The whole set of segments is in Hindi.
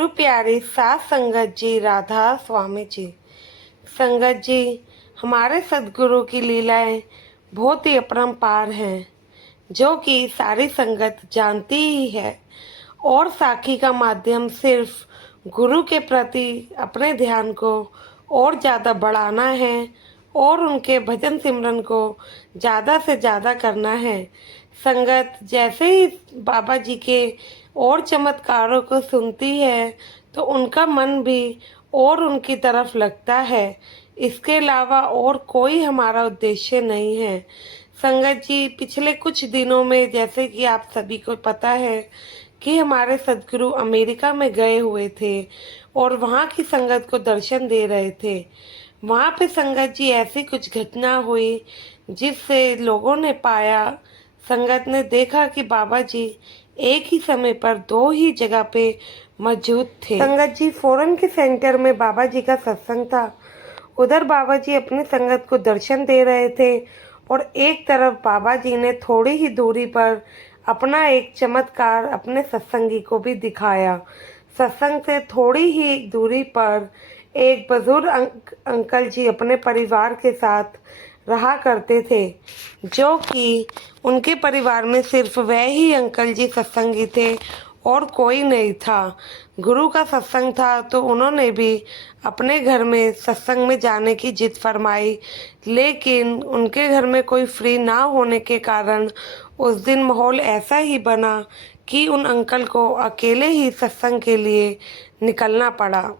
गुरु प्यारी सात संगत जी, राधा स्वामी जी। संगत जी, हमारे सदगुरु की लीलाएं बहुत ही अपरंपार हैं, जो कि सारी संगत जानती ही है। और साखी का माध्यम सिर्फ गुरु के प्रति अपने ध्यान को और ज़्यादा बढ़ाना है और उनके भजन सिमरन को ज़्यादा से ज़्यादा करना है। संगत जैसे ही बाबा जी के और चमत्कारों को सुनती है तो उनका मन भी और उनकी तरफ लगता है। इसके अलावा और कोई हमारा उद्देश्य नहीं है। संगत जी, पिछले कुछ दिनों में जैसे कि आप सभी को पता है कि हमारे सदगुरु अमेरिका में गए हुए थे और वहाँ की संगत को दर्शन दे रहे थे। वहाँ पे संगत जी ऐसी कुछ घटना हुई जिससे लोगों ने पाया, संगत ने देखा कि बाबा जी एक ही समय पर दो ही जगह पे मौजूद थे। संगत जी, फॉरेन के सेंटर में बाबा जी का सत्संग था। उधर बाबा जी अपनी संगत को दर्शन दे रहे थे और एक तरफ बाबा जी ने थोड़ी ही दूरी पर अपना एक चमत्कार अपने सत्संगी को भी दिखाया। सत्संग से थोड़ी ही दूरी पर एक बुजुर्ग अंकल जी अपने परिवार के साथ रहा करते थे, जो कि उनके परिवार में सिर्फ वह ही अंकल जी सत्संगी थे और कोई नहीं था। गुरु का सत्संग था तो उन्होंने भी अपने घर में सत्संग में जाने की जिद फरमाई, लेकिन उनके घर में कोई फ्री ना होने के कारण उस दिन माहौल ऐसा ही बना कि उन अंकल को अकेले ही सत्संग के लिए निकलना पड़ा।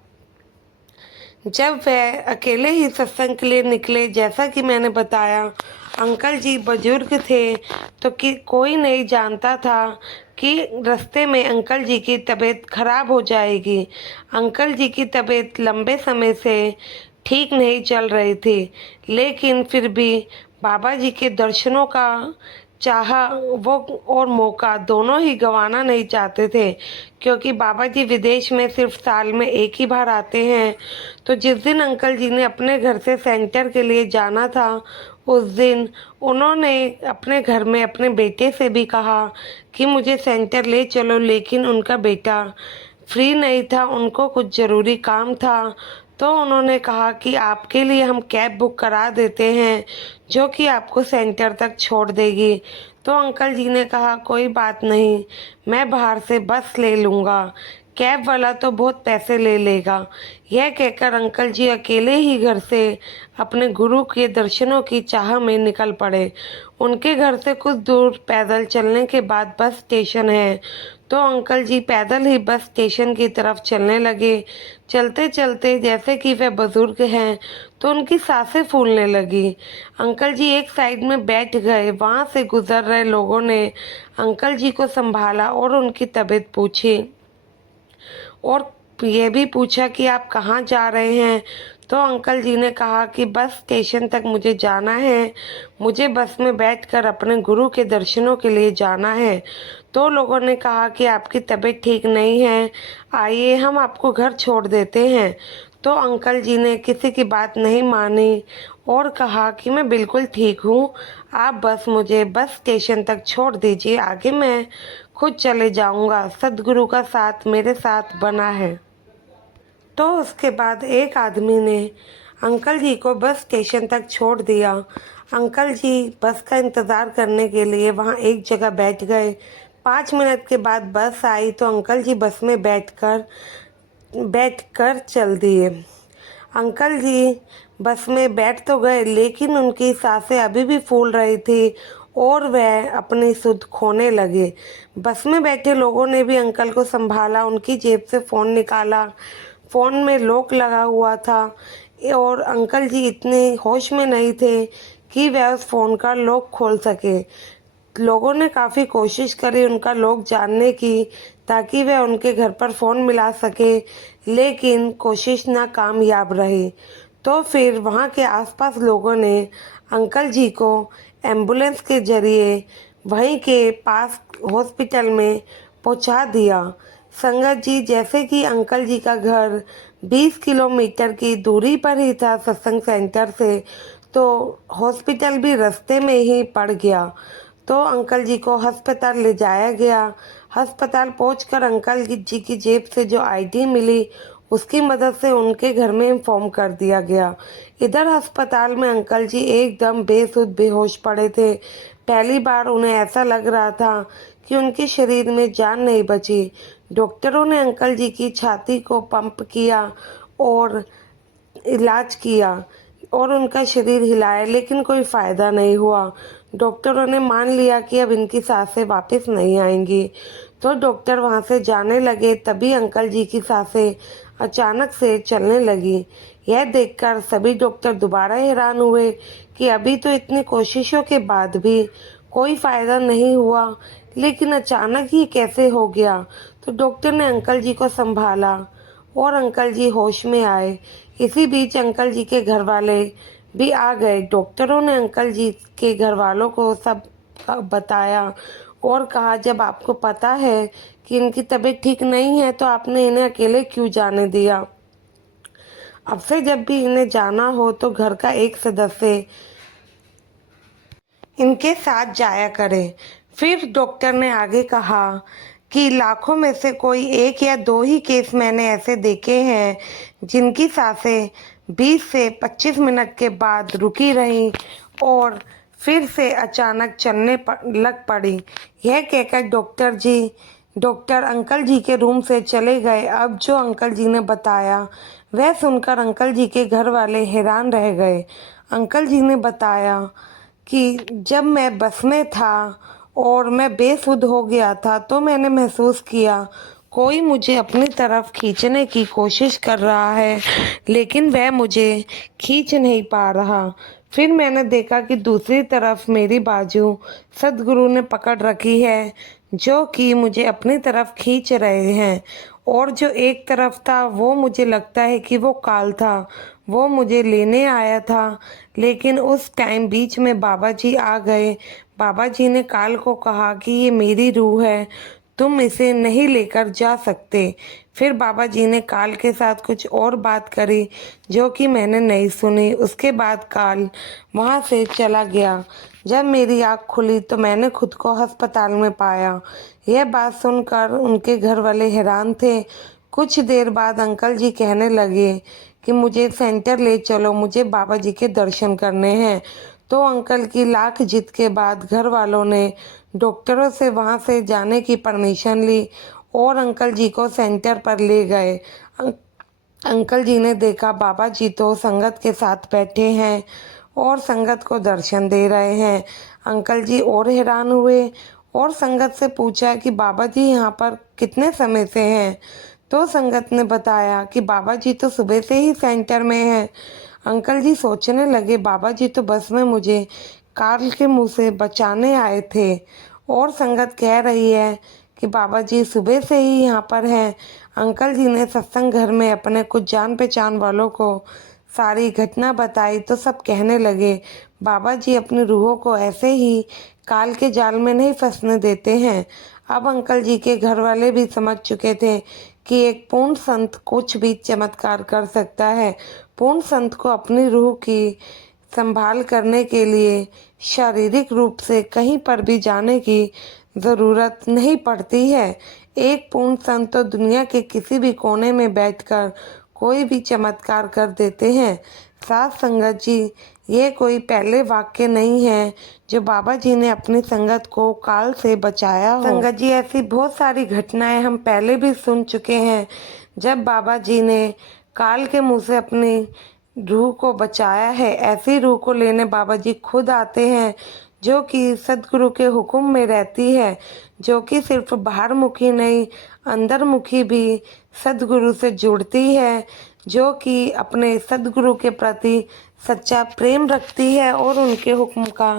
जब वह अकेले ही सत्संग के लिए निकले, जैसा कि मैंने बताया, अंकल जी बुजुर्ग थे तो कि कोई नहीं जानता था कि रास्ते में अंकल जी की तबीयत खराब हो जाएगी। अंकल जी की तबीयत लंबे समय से ठीक नहीं चल रही थी, लेकिन फिर भी बाबा जी के दर्शनों का चाहा वो और मौका दोनों ही गंवाना नहीं चाहते थे, क्योंकि बाबा जी विदेश में सिर्फ साल में एक ही बार आते हैं। तो जिस दिन अंकल जी ने अपने घर से सेंटर के लिए जाना था, उस दिन उन्होंने अपने घर में अपने बेटे से भी कहा कि मुझे सेंटर ले चलो, लेकिन उनका बेटा फ्री नहीं था, उनको कुछ ज़रूरी काम था। तो उन्होंने कहा कि आपके लिए हम कैब बुक करा देते हैं, जो कि आपको सेंटर तक छोड़ देगी। तो अंकल जी ने कहा कोई बात नहीं, मैं बाहर से बस ले लूँगा, कैब वाला तो बहुत पैसे ले लेगा। यह कहकर अंकल जी अकेले ही घर से अपने गुरु के दर्शनों की चाह में निकल पड़े। उनके घर से कुछ दूर पैदल चलने के बाद बस स्टेशन है, तो अंकल जी पैदल ही बस स्टेशन की तरफ चलने लगे। चलते चलते जैसे कि वे बुजुर्ग हैं तो उनकी सांसें फूलने लगी। अंकल जी एक साइड में बैठ गए। वहाँ से गुजर रहे लोगों ने अंकल जी को संभाला और उनकी तबीयत पूछी और ये भी पूछा कि आप कहाँ जा रहे हैं। तो अंकल जी ने कहा कि बस स्टेशन तक मुझे जाना है, मुझे बस में बैठकर अपने गुरु के दर्शनों के लिए जाना है। तो लोगों ने कहा कि आपकी तबीयत ठीक नहीं है, आइए हम आपको घर छोड़ देते हैं। तो अंकल जी ने किसी की बात नहीं मानी और कहा कि मैं बिल्कुल ठीक हूँ, आप बस मुझे बस स्टेशन तक छोड़ दीजिए, आगे मैं खुद चले जाऊँगा, सदगुरु का साथ मेरे साथ बना है। तो उसके बाद एक आदमी ने अंकल जी को बस स्टेशन तक छोड़ दिया। अंकल जी बस का इंतज़ार करने के लिए वहाँ एक जगह बैठ गए। 5 मिनट के बाद बस आई तो अंकल जी बस में बैठकर चल दिए। अंकल जी बस में बैठ तो गए, लेकिन उनकी सांसें अभी भी फूल रही थी और वह अपनी सुध खोने लगे। बस में बैठे लोगों ने भी अंकल को संभाला, उनकी जेब से फ़ोन निकाला। फ़ोन में लॉक लगा हुआ था और अंकल जी इतने होश में नहीं थे कि वह उस फ़ोन का लॉक खोल सके। लोगों ने काफ़ी कोशिश करी उनका लॉक जानने की, ताकि वह उनके घर पर फ़ोन मिला सके, लेकिन कोशिश नाकामयाब रही। तो फिर वहाँ के आसपास लोगों ने अंकल जी को एम्बुलेंस के ज़रिए वहीं के पास हॉस्पिटल में पहुँचा दिया। संगत जी, जैसे कि अंकल जी का घर 20 किलोमीटर की दूरी पर ही था सत्संग सेंटर से, तो हॉस्पिटल भी रास्ते में ही पड़ गया। तो अंकल जी को अस्पताल ले जाया गया। अस्पताल पहुंचकर अंकल जी की जेब से जो आईडी मिली उसकी मदद से उनके घर में इन्फॉर्म कर दिया गया। इधर अस्पताल में अंकल जी एकदम बेसुध बेहोश पड़े थे। पहली बार उन्हें ऐसा लग रहा था कि उनके शरीर में जान नहीं बची। डॉक्टरों ने अंकल जी की छाती को पंप किया और इलाज किया और उनका शरीर हिलाया, लेकिन कोई फ़ायदा नहीं हुआ। डॉक्टरों ने मान लिया कि अब इनकी सांसें वापस नहीं आएंगी, तो डॉक्टर वहाँ से जाने लगे। तभी अंकल जी की सांसें अचानक से चलने लगी। यह देखकर सभी डॉक्टर दोबारा हैरान हुए कि अभी तो इतनी कोशिशों के बाद भी कोई फ़ायदा नहीं हुआ, लेकिन अचानक ही कैसे हो गया। तो डॉक्टर ने अंकल जी को संभाला और अंकल जी होश में आए। इसी बीच अंकल जी के घर वाले भी आ गए। डॉक्टरों ने अंकल जी के घर वालों को सब बताया और कहा, जब आपको पता है कि इनकी तबीयत ठीक नहीं है तो आपने इन्हें अकेले क्यों जाने दिया। अब से जब भी इन्हें जाना हो तो घर का एक सदस्य इनके साथ जाया करे। फिर डॉक्टर ने आगे कहा कि लाखों में से कोई एक या दो ही केस मैंने ऐसे देखे हैं जिनकी सांसें 20 से 25 मिनट के बाद रुकी रहीं और फिर से अचानक चलने लग पड़ी। यह कहकर डॉक्टर अंकल जी के रूम से चले गए। अब जो अंकल जी ने बताया वह सुनकर अंकल जी के घर वाले हैरान रह गए। अंकल जी ने बताया कि जब मैं बस में था और मैं बेसुध हो गया था तो मैंने महसूस किया कोई मुझे अपनी तरफ खींचने की कोशिश कर रहा है, लेकिन वह मुझे खींच नहीं पा रहा। फिर मैंने देखा कि दूसरी तरफ मेरी बाजू सद्गुरु ने पकड़ रखी है, जो कि मुझे अपनी तरफ खींच रहे हैं। और जो एक तरफ था वो मुझे लगता है कि वो काल था, वो मुझे लेने आया था। लेकिन उस टाइम बीच में बाबा जी आ गए। बाबा जी ने काल को कहा कि ये मेरी रूह है, तुम इसे नहीं लेकर जा सकते। फिर बाबा जी ने काल के साथ कुछ और बात करी जो कि मैंने नहीं सुनी। उसके बाद काल वहाँ से चला गया। जब मेरी आँख खुली तो मैंने खुद को अस्पताल में पाया। यह बात सुनकर उनके घर वाले हैरान थे। कुछ देर बाद अंकल जी कहने लगे कि मुझे सेंटर ले चलो, मुझे बाबा जी के दर्शन करने हैं। तो अंकल की लाख जिद के बाद घर वालों ने डॉक्टरों से वहां से जाने की परमिशन ली और अंकल जी को सेंटर पर ले गए। अंकल जी ने देखा बाबा जी तो संगत के साथ बैठे हैं और संगत को दर्शन दे रहे हैं। अंकल जी और हैरान हुए और संगत से पूछा कि बाबा जी यहाँ पर कितने समय से हैं। तो संगत ने बताया कि बाबा जी तो सुबह से ही सेंटर में हैं। अंकल जी सोचने लगे, बाबा जी तो बस में मुझे काल के मुंह से बचाने आए थे। और संगत कह रही है कि बाबा जी सुबह से ही यहाँ पर हैं। अंकल जी ने सत्संग घर में अपने कुछ जान पहचान वालों को सारी घटना बताई तो सब कहने लगे, बाबा जी अपनी रूहों को ऐसे ही काल के जाल में नहीं फंसने देते हैं। अब अंकल जी के घर वाले भी समझ चुके थे कि एक पूर्ण संत कुछ भी चमत्कार कर सकता है। पूर्ण संत को अपनी रूह की संभाल करने के लिए शारीरिक रूप से कहीं पर भी जाने की ज़रूरत नहीं पड़ती है। एक पूर्ण संत तो दुनिया के किसी भी कोने में बैठकर कोई भी चमत्कार कर देते हैं। साथ संगत जी, ये कोई पहले वाक्य नहीं है जो बाबा जी ने अपनी संगत को काल से बचाया हो। संगत जी, ऐसी बहुत सारी घटनाएं हम पहले भी सुन चुके हैं जब बाबा जी ने काल के मुंह से अपनी रूह को बचाया है। ऐसी रूह को लेने बाबा जी खुद आते हैं जो कि सदगुरु के हुक्म में रहती है, जो कि सिर्फ बाहर मुखी नहीं अंदर मुखी भी सदगुरु से जुड़ती है, जो कि अपने सदगुरु के प्रति सच्चा प्रेम रखती है और उनके हुक्म का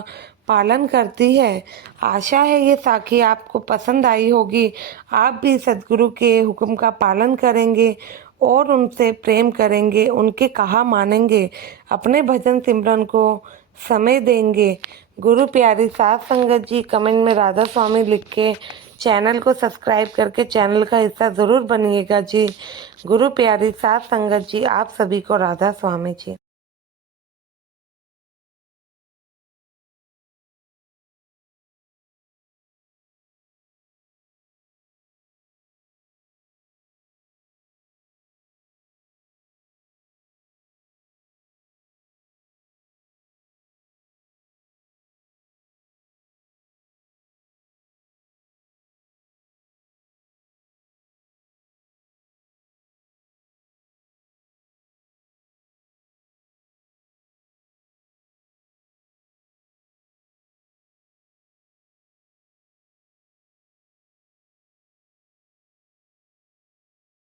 पालन करती है। आशा है ये साखी आपको पसंद आई होगी। आप भी सदगुरु के हुक्म का पालन करेंगे और उनसे प्रेम करेंगे, उनके कहा मानेंगे, अपने भजन सिमरन को समय देंगे। गुरु प्यारी साथ संगत जी, कमेंट में राधा स्वामी लिख के चैनल को सब्सक्राइब करके चैनल का हिस्सा ज़रूर बनिएगा जी। गुरु प्यारी साथ संगत जी, आप सभी को राधा स्वामी जी।